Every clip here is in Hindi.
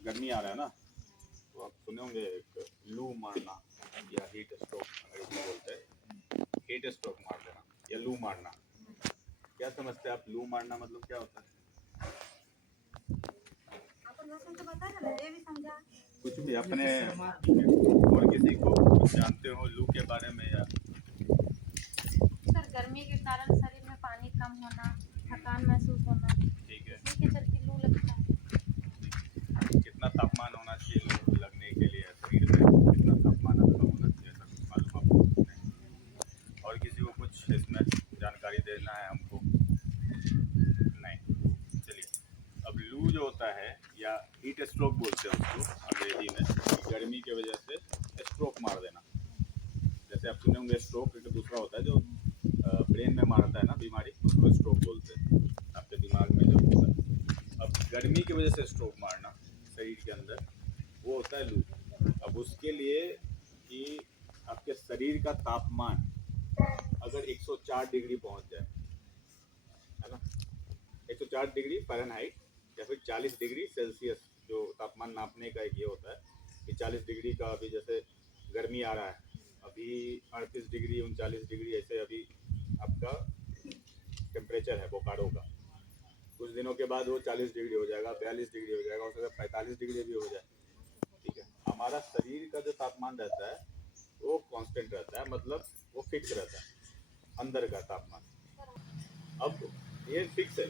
गर्मी आ रहा है ना, तो आप सुने होंगे एक लू मारना या हीट स्ट्रोक अंग्रेजी में बोलते हैं। हीट स्ट्रोक मार देना या लू मारना, क्या समझते हैं आप? लू मारना मतलब क्या होता है? कुछ भी अपने और किसी को कुछ जानते हो लू के बारे में? या सर गर्मी के कारण शरीर में पानी कम होना, थकान महसूस होना, ठीक है, इसी के चलते लू लगता है। कितना तापमान होना चाहिए लू लगने के लिए शरीर में? कितना तापमान आपका होना चाहिए, ऐसा कुछ मालूम आपको? नहीं। और किसी को कुछ इसमें जानकारी देना है हमको? नहीं। चलिए, अब लू जो होता है या हीट स्ट्रोक बोलते हैं उसको अंग्रेजी में, गर्मी की वजह से स्ट्रोक मार देना। जैसे आप सुने होंगे स्ट्रोक एक दूसरा होता है जो ब्रेन में मारता है ना बीमारी, उसको स्ट्रोक बोलते हैं, आपके दिमाग में जो होता है। अब गर्मी की वजह से स्ट्रोक मारना शरीर के अंदर, वो होता है लू। अब उसके लिए कि आपके शरीर का तापमान अगर 104 डिग्री पहुंच जाए, है ना, 104 डिग्री फ़ारेनहाइट या फिर 40 डिग्री सेल्सियस, जो तापमान नापने का एक ये होता है कि 40 डिग्री का, अभी जैसे गर्मी आ रहा है, अभी 38 डिग्री 39 डिग्री ऐसे अभी आपका टेम्परेचर है बोकारो का। कुछ दिनों के बाद वो 40 डिग्री हो जाएगा, 42 डिग्री हो जाएगा, हो सकता है 45 डिग्री भी हो जाए। ठीक है, हमारा शरीर का जो तापमान रहता है वो कांस्टेंट रहता है, मतलब वो फिक्स रहता है अंदर का तापमान। अब ये फिक्स है,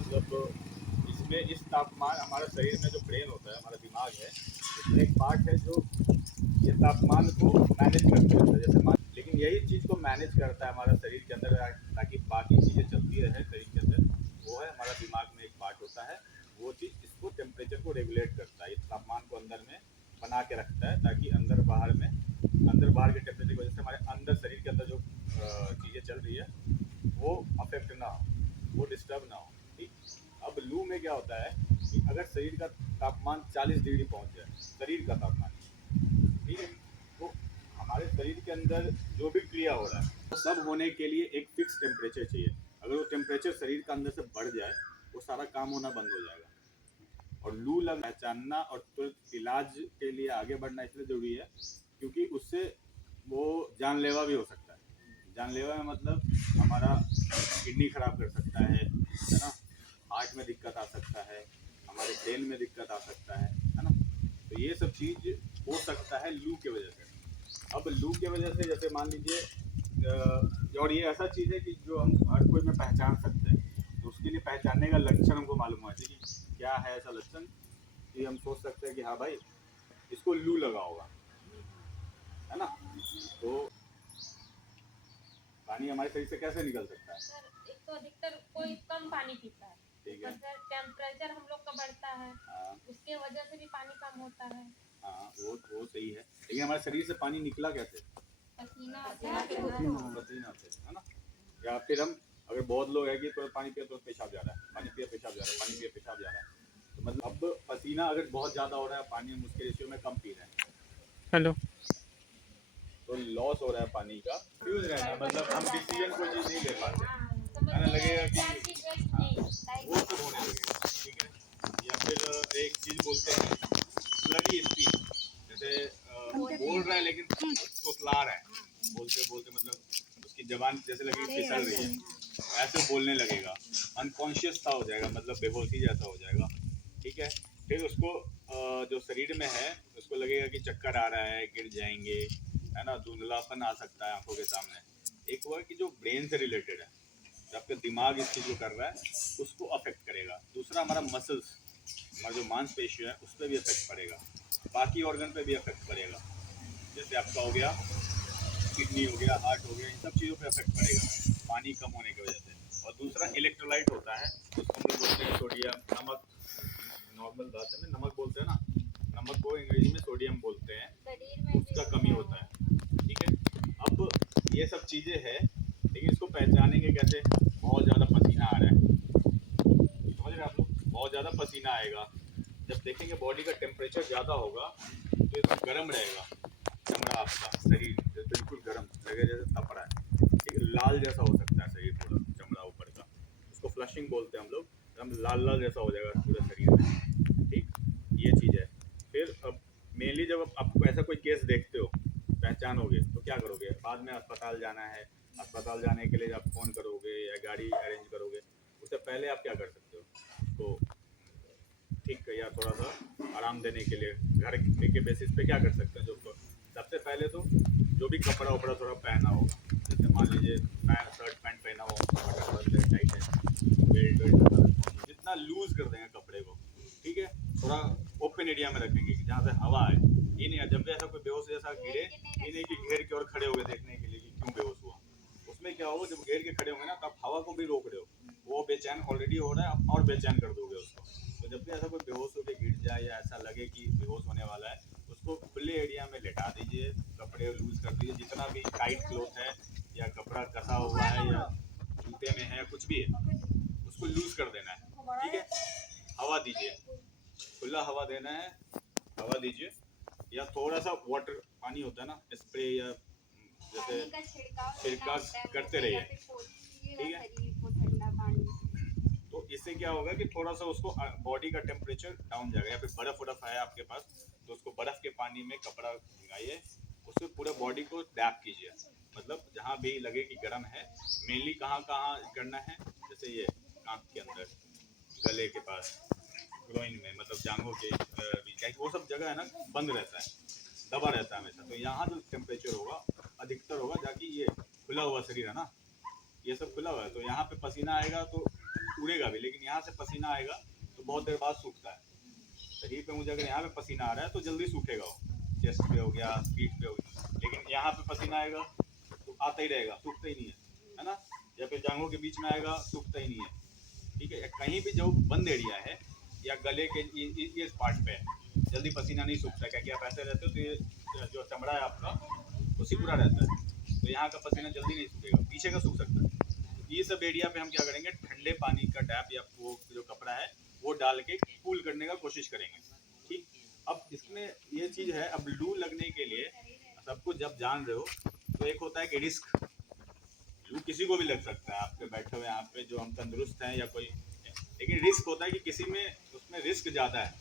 मतलब इसमें इस तापमान, हमारे शरीर में जो ब्रेन होता है, हमारा दिमाग है, इसमें एक पार्ट है जो ये तापमान को मैनेज करते रहता है। जैसे लेकिन यही चीज़ को मैनेज करता है हमारा शरीर के अंदर, ताकि बाकी चीज़ें चलती रहे शरीर के अंदर, वो है हमारा दिमाग में एक पार्ट होता है। वो चीज़ इसको टेम्परेचर को रेगुलेट करता है, इस तापमान को अंदर में बना के रखता है, ताकि अंदर बाहर के टेम्परेचर की वजह से हमारे अंदर शरीर के अंदर जो चीज़ें चल रही है वो अफेक्ट ना हो, वो डिस्टर्ब ना हो। ठीक। अब लू में क्या होता है कि अगर शरीर का तापमान 40 डिग्री पहुंच जाए, शरीर का तापमान, ठीक है, तो हमारे शरीर के अंदर जो भी क्रिया हो रहा है वो सब होने के लिए एक फिक्स टेम्परेचर चाहिए। अगर वो टेम्परेचर शरीर का अंदर से बढ़ जाए, वो सारा काम होना बंद हो जाएगा। और लू लग पहचानना और तुरंत इलाज के लिए आगे बढ़ना इसलिए जरूरी है क्योंकि उससे वो जानलेवा भी हो सकता है। जानलेवा में मतलब हमारा किडनी खराब कर सकता है ना, हार्ट में दिक्कत आ सकता है, हमारे ब्रेन में दिक्कत आ सकता है ना। तो ये सब चीज़ हो सकता है लू के वजह से। अब लू के वजह से जैसे मान लीजिए और ये ऐसा चीज़ है कि जो हम हर कोई में पहचान सकते हैं, तो उसके लिए पहचानने का लक्षण हमको मालूम होना चाहिए कि क्या है ऐसा लक्षण कि हम सोच सकते हैं कि हाँ भाई इसको लू लगा होगा, है ना। तो पानी हमारे शरीर से कैसे निकल सकता है? सर एक तो अधिकतर कोई कम पानी पीता है, ठीक है। ऊपर से टेम्परेचर हम लोग का बढ़ता है, हाँ उसके वजह से भी पानी कम होता है। हाँ, वो सही है, लेकिन हमारे शरीर से पानी निकला कैसे? पसीना पसीना से, है ना। या फिर हम अगर बहुत लोग है कि तो पानी पिया तो पेशाब जा रहा है, पानी पिया पेशाब जा रहा है, पानी पिया पेशाब जा रहा है, तो मतलब अब पसीना अगर बहुत ज़्यादा हो रहा है, पानी हम उसके रेशियो में कम पी रहे हैं, हेलो। तो लॉस हो रहा है पानी का। फ्यूज रहना मतलब हम डिसीजन कोई चीज़ नहीं ले पाते, आने समझिए लगेगा क्या कि चीज वेस्ट हाँ, नहीं वो सब होने लगेगा। ठीक है, या फिर एक चीज़ बोलते हैं स्लरी स्पीच, जैसे बोल रहा है लेकिन तोतला रहा है, बोलते बोलते मतलब उसकी जबान जैसे लगी फिसल रही है, ऐसे बोलने लगेगा, अनकॉन्शियस सा हो जाएगा, मतलब बेहोशी जैसा हो जाएगा। ठीक है, फिर उसको जो शरीर में है उसको लगेगा कि चक्कर आ रहा है, गिर जाएंगे, है ना, धुंधलापन आ सकता है आंखों के सामने। एक हुआ कि जो ब्रेन से रिलेटेड है, जो आपका दिमाग इस चीज़ को कर रहा है उसको अफेक्ट करेगा। दूसरा हमारा मसल्स, हमारा जो मांसपेशियाँ है उस पर भी अफेक्ट पड़ेगा, बाकी ऑर्गन पे भी अफेक्ट पड़ेगा, जैसे आपका हो गया किडनी हो गया, हार्ट हो गया, इन सब चीज़ों पे अफेक्ट पड़ेगा पानी कम होने की वजह से। और दूसरा इलेक्ट्रोलाइट होता है, उसको हम लोग बोलते हैं सोडियम, नमक, नॉर्मल भाषा में नमक बोलते हैं ना, नमक को अंग्रेजी में सोडियम बोलते हैं, उसका कमी होता है। ठीक है, अब ये सब चीज़ें हैं, लेकिन इसको पहचानेंगे कैसे? बहुत ज़्यादा पसीना आ रहा है, समझ रहे हैं आप लोग, बहुत ज़्यादा पसीना आएगा, जब देखेंगे बॉडी का टेम्परेचर ज़्यादा होगा तो एकदम गर्म रहेगा, चमड़ा आपका शरीर बिल्कुल गर्म लगे जैसे तप रहा है, ठीक है, लाल जैसा हो सकता है शरीर पूरा, चमड़ा ऊपर का, उसको फ्लशिंग बोलते हैं हम लोग। एकदम लाल लाल जैसा हो जाएगा पूरे शरीर में। ठीक, ये चीज़ है। फिर अब मेनली जब आप ऐसा कोई केस देखते हो, पहचानोगे, तो क्या करोगे? बाद में अस्पताल जाना है, अस्पताल जाने के लिए आप फ़ोन करोगे या गाड़ी अरेंज करोगे, उससे पहले आप क्या कर सकते हो? तो ठीक है, या थोड़ा सा आराम देने के लिए घर के बेसिस पे क्या कर सकते हैं? जो सबसे पहले तो जो भी कपड़ा वपड़ा थोड़ा पहना होगा, जैसे मान लीजिए पैंट शर्ट पैंट पहना हो, बटन टाइट है, बेल्ट वेल्ट जितना लूज कर देंगे कपड़े को, ठीक है, थोड़ा ओपन एरिया में रखेंगे कि जहाँ से हवा आए। ये नहीं, जब भी ऐसा कोई बेहोश जैसा गिरे, ये नहीं कि घेर के और खड़े हो गए देखने के लिए कि क्यों बेहोश हुआ। उसमें क्या होगा, जब घेर के खड़े होंगे ना, तो आप हवा को भी रोक रहे हो, वो बेचैन ऑलरेडी हो रहा है, आप और बेचैन कर दोगे उसको। तो जब भी ऐसा कोई बेहोश होकर गिर जाए या ऐसा लगे कि बेहोश होने वाला है, उसको खुले एरिया में लेटा दीजिए, कपड़े लूज कर दीजिए, जितना भी टाइट क्लोथ है या कपड़ा कसा हुआ है या जूते में है, कुछ भी है, उसको लूज कर देना है। ठीक है, हवा दीजिए, खुला हवा देना है, हवा दीजिए, या थोड़ा सा वाटर पानी होता है ना, स्प्रे या जैसे छिड़काव करते रहिए। ठीक है, तो इससे क्या होगा कि थोड़ा सा उसको बॉडी का टेम्परेचर डाउन जाएगा। या फिर बर्फ वर्फ है आपके पास, तो उसको बर्फ के पानी में कपड़ा भिगाइए, उससे पूरे बॉडी को डैप कीजिए, मतलब जहाँ भी लगे कि गर्म है। मेनली कहाँ कहाँ करना है, जैसे ये नाक के अंदर, गले के पास, ग्रोइन में, मतलब जांघों के बीच, वो सब जगह है ना, बंद रहता है, दबा रहता है हमेशा। तो यहाँ जो टेम्परेचर होगा अधिकतर होगा, जाकि ये खुला हुआ शरीर है ना, ये सब खुला हुआ है, तो यहाँ पे पसीना आएगा तो उड़ेगा भी, लेकिन यहाँ से पसीना आएगा तो बहुत देर बाद सूखता है। शरीर पे मुझे अगर यहाँ पे पसीना आ रहा है तो जल्दी सूखेगा वो, चेस्ट पे हो गया, पीठ पे हो गया, लेकिन यहाँ पे पसीना आएगा तो आता ही रहेगा, सूखता ही नहीं है ना। या फिर जांघों के बीच में आएगा, सूखता ही नहीं है। ठीक है, या कहीं भी जो बंद एरिया है या गले के ये पार्ट पे है, जल्दी पसीना नहीं सूखता। क्या कि आप ऐसे रहते हो तो ये जो चमड़ा है आपका वो सिकुड़ा रहता है, तो यहाँ का पसीना जल्दी नहीं सूखेगा, पीछे का सूख सकता है। तो ये सब एरिया पे हम क्या करेंगे, ठंडे पानी का डैप या वो जो कपड़ा है वो डाल के कूल करने का कोशिश करेंगे। ठीक, अब इसमें ये चीज़ है, अब लू लगने के लिए सब कुछ जब जान रहे हो, तो एक होता है कि रिस्क, लू किसी को भी लग सकता है, आपके बैठे हुए यहाँ पे जो हम तंदुरुस्त हैं या कोई, लेकिन रिस्क होता है कि किसी में उसमें रिस्क ज़्यादा है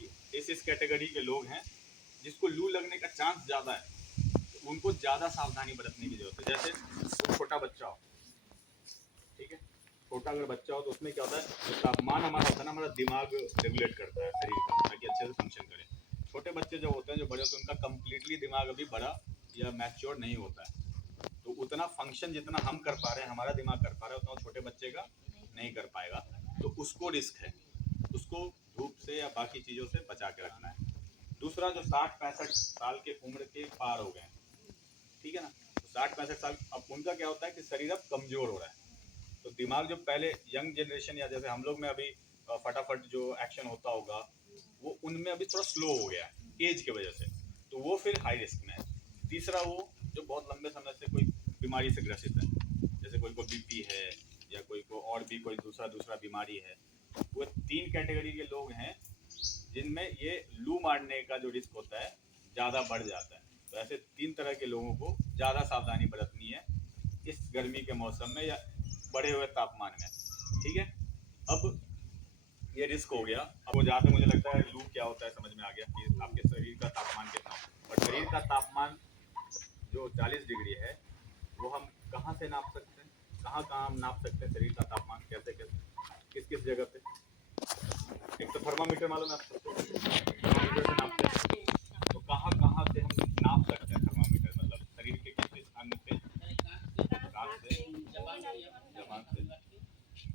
कि इस कैटेगरी के लोग हैं जिसको लू लगने का चांस ज़्यादा है, तो उनको ज़्यादा सावधानी बरतने की जरूरत है। जैसे छोटा बच्चा हो, ठीक है, छोटा अगर बच्चा हो तो उसमें क्या होता है, जो तापमान हमारा होता है ना, हमारा दिमाग रेगुलेट करता है शरीर का, ताकि अच्छे से फंक्शन करे। छोटे बच्चे जो होते हैं, जो बड़े होते हैं, उनका कंप्लीटली दिमाग अभी बड़ा या मैच्योर नहीं होता है, तो उतना फंक्शन जितना हम कर पा रहे हैं, हमारा दिमाग कर पा रहा है, उतना छोटे बच्चे का नहीं कर पाएगा। तो उसको रिस्क है, उसको धूप से या बाकी चीज़ों से बचा के रखना है। दूसरा, जो 60-65 साल के उम्र के पार हो गए, ठीक है ना, तो 60-65 साल, अब उनका क्या होता है कि शरीर अब कमजोर हो रहा है, तो दिमाग जो पहले यंग जनरेशन या जैसे हम लोग में अभी फटाफट जो एक्शन होता होगा, वो उनमें अभी थोड़ा स्लो हो गया एज की वजह से, तो वो फिर हाई रिस्क में है। तीसरा, वो जो बहुत लंबे समय से कोई बीमारी से ग्रसित है, जैसे कोई को बीपी है या कोई को और भी कोई दूसरा दूसरा बीमारी है, वो 3 कैटेगरी के लोग हैं जिनमें ये लू मारने का जो रिस्क होता है ज़्यादा बढ़ जाता है। तो ऐसे 3 तरह के लोगों को ज़्यादा सावधानी बरतनी है इस गर्मी के मौसम में या बढ़े हुए तापमान में। ठीक है, अब ये रिस्क हो गया। अब वो जहाँ पे मुझे लगता है लू क्या होता है समझ में आ गया कि आपके शरीर का तापमान कितना हो, और शरीर का तापमान जो 40 डिग्री है, वो हम कहाँ से नाप सकते हैं, कहाँ कहाँ हम नाप सकते हैं शरीर का तापमान, कैसे कैसे, किस किस जगह पे? एक तो थर्मामीटर मालूम है आपको, थर्मामीटर से नापते हैं, तो कहाँ कहाँ से हम नाप सकते हैं थर्मामीटर, मतलब शरीर के किस किस अंग पे, कान से, जबान से,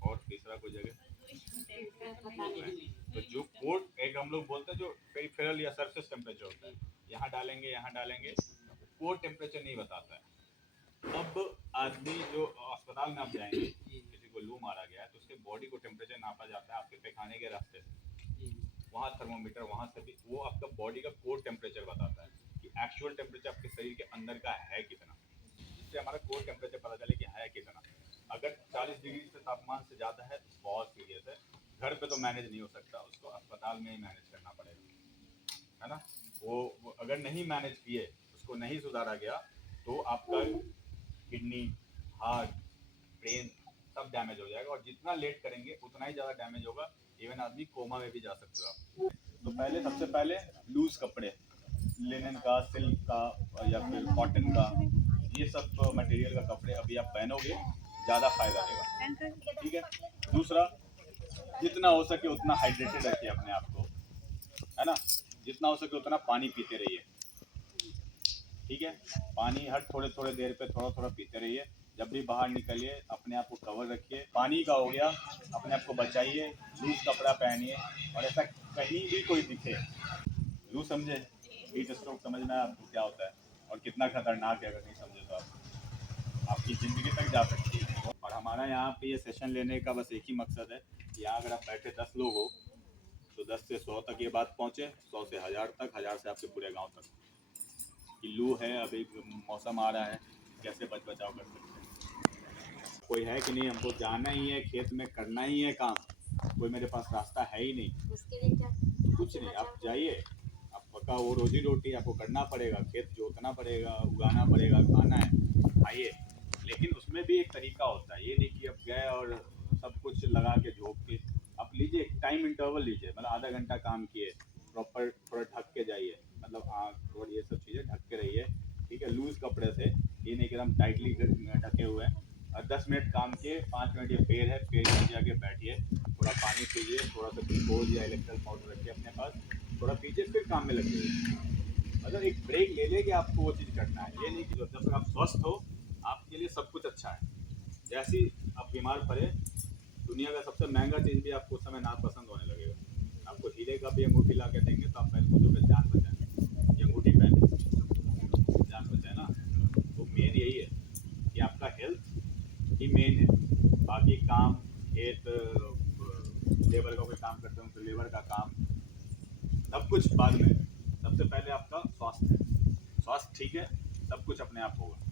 और तीसरा कोई जगह, तो जो कोड एक हम लोग बोलते हैं जो पेरिफेरल या सरफेस टेम्परेचर होता है, यहाँ डालेंगे यहाँ डालेंगे, कोर टेम्परेचर नहीं बताता है। अब आदमी जो अस्पताल में आप जाएंगे, किसी को लू मारा गया है तो उसके बॉडी को टेम्परेचर नापा जाता है आपके पैखाने के रास्ते से, वहाँ थर्मोमीटर, वहाँ से भी वो आपका बॉडी का कोर टेम्परेचर बताता है कि एक्चुअल टेम्परेचर आपके शरीर के अंदर का है कितना, जिससे हमारा कोर टेम्परेचर पता चले कि है कितना। अगर 40 डिग्री से तापमान से ज़्यादा है तो बहुत सीरियस है, घर पे तो मैनेज नहीं हो सकता, उसको अस्पताल में ही मैनेज करना पड़ेगा, है ना। वो अगर नहीं मैनेज किए, उसको नहीं सुधारा गया, तो आपका किडनी, हार्ट, ब्रेन तब डैमेज हो जाएगा, और जितना लेट करेंगे उतना ही ज़्यादा डैमेज होगा। इवन आदमी कोमा में भी जा सकते हो आप। तो पहले सबसे पहले लूज कपड़े, लिनन का, सिल्क का या फिर कॉटन का, ये सब मटेरियल का कपड़े अभी आप पहनोगे ज़्यादा फायदा देगा, ठीक है। दूसरा, जितना हो सके उतना हाइड्रेटेड रखिए अपने आप को, है ना। जितना हो सके उतना पानी पीते रहिए, ठीक है। पानी हर थोड़े थोड़े देर पे थोड़ा थोड़ा पीते रहिए। जब भी बाहर निकलिए अपने आप को कवर रखिए। पानी का हो गया, अपने आप को बचाइए, लूज कपड़ा पहनिए, और ऐसा कहीं भी कोई दिखे, लूज समझे, हीट स्ट्रोक समझना है आपको क्या होता है और कितना खतरनाक है। अगर नहीं समझे तो आपकी ज़िंदगी तक जा सकती है। और हमारा यहाँ पे ये सेशन लेने का बस एक ही मकसद है कि यहाँ अगर आप बैठे 10 लोग हो तो 10 से 100 तक ये बात पहुँचे, 100 से 1000 तक, 1000 से आपके पूरे गांव तक कि लू है, अभी मौसम आ रहा है, कैसे बचाव कर सकते हैं। कोई है कि नहीं, हमको जाना ही है खेत में, करना ही है काम, कोई मेरे पास रास्ता है ही नहीं, उसके लिए क्या कुछ नहीं। आप जाइए, आप पका वो रोजी रोटी आपको करना पड़ेगा, खेत जोतना पड़ेगा, उगाना पड़ेगा, खाना है, खाइए। लेकिन उसमें भी एक तरीका होता है, ये नहीं कि अब गए और सब कुछ लगा के झोंक के। आप लीजिए, एक टाइम इंटरवल लीजिए, मतलब आधा घंटा काम किए, प्रॉपर थोड़ा ढक के जाइए, मतलब आँख और ये सब चीज़ें ढक के रहिए, ठीक है, लूज कपड़े से, ये नहीं कि एकदम टाइटली ढके हुए हैं। और 10 मिनट काम किए, 5 मिनट ये पेड़ है, पेड़ में जाके बैठिए, थोड़ा पानी पीजिए, थोड़ा सा ग्लूकोज या इलेक्ट्रोल पाउडर रखिए अपने पास, थोड़ा पीजिए, फिर काम में लगिए। मतलब एक ब्रेक ले लेके आपको वो चीज़ करना है। ये नहीं कि जब तक आप स्वस्थ हो आपके लिए सब कुछ अच्छा है। जैसे ही आप बीमार पड़े, दुनिया का सबसे महंगा चीज़ भी आपको उस समय नापसंद होने लगेगा। आपको हीरे का भी अंगूठी ला के देंगे तो आप पहले सोचोगे जान बचाए, ये अंगूठी पहने जान बचाए ना। तो मेन यही है कि आपका हेल्थ ही मेन है। बाकी काम, खेत, लेबर का कोई काम करते हो तो लेबर का काम, सब कुछ बाद में। सबसे पहले आपका स्वास्थ्य है, स्वास्थ्य ठीक है, सब कुछ अपने आप होगा।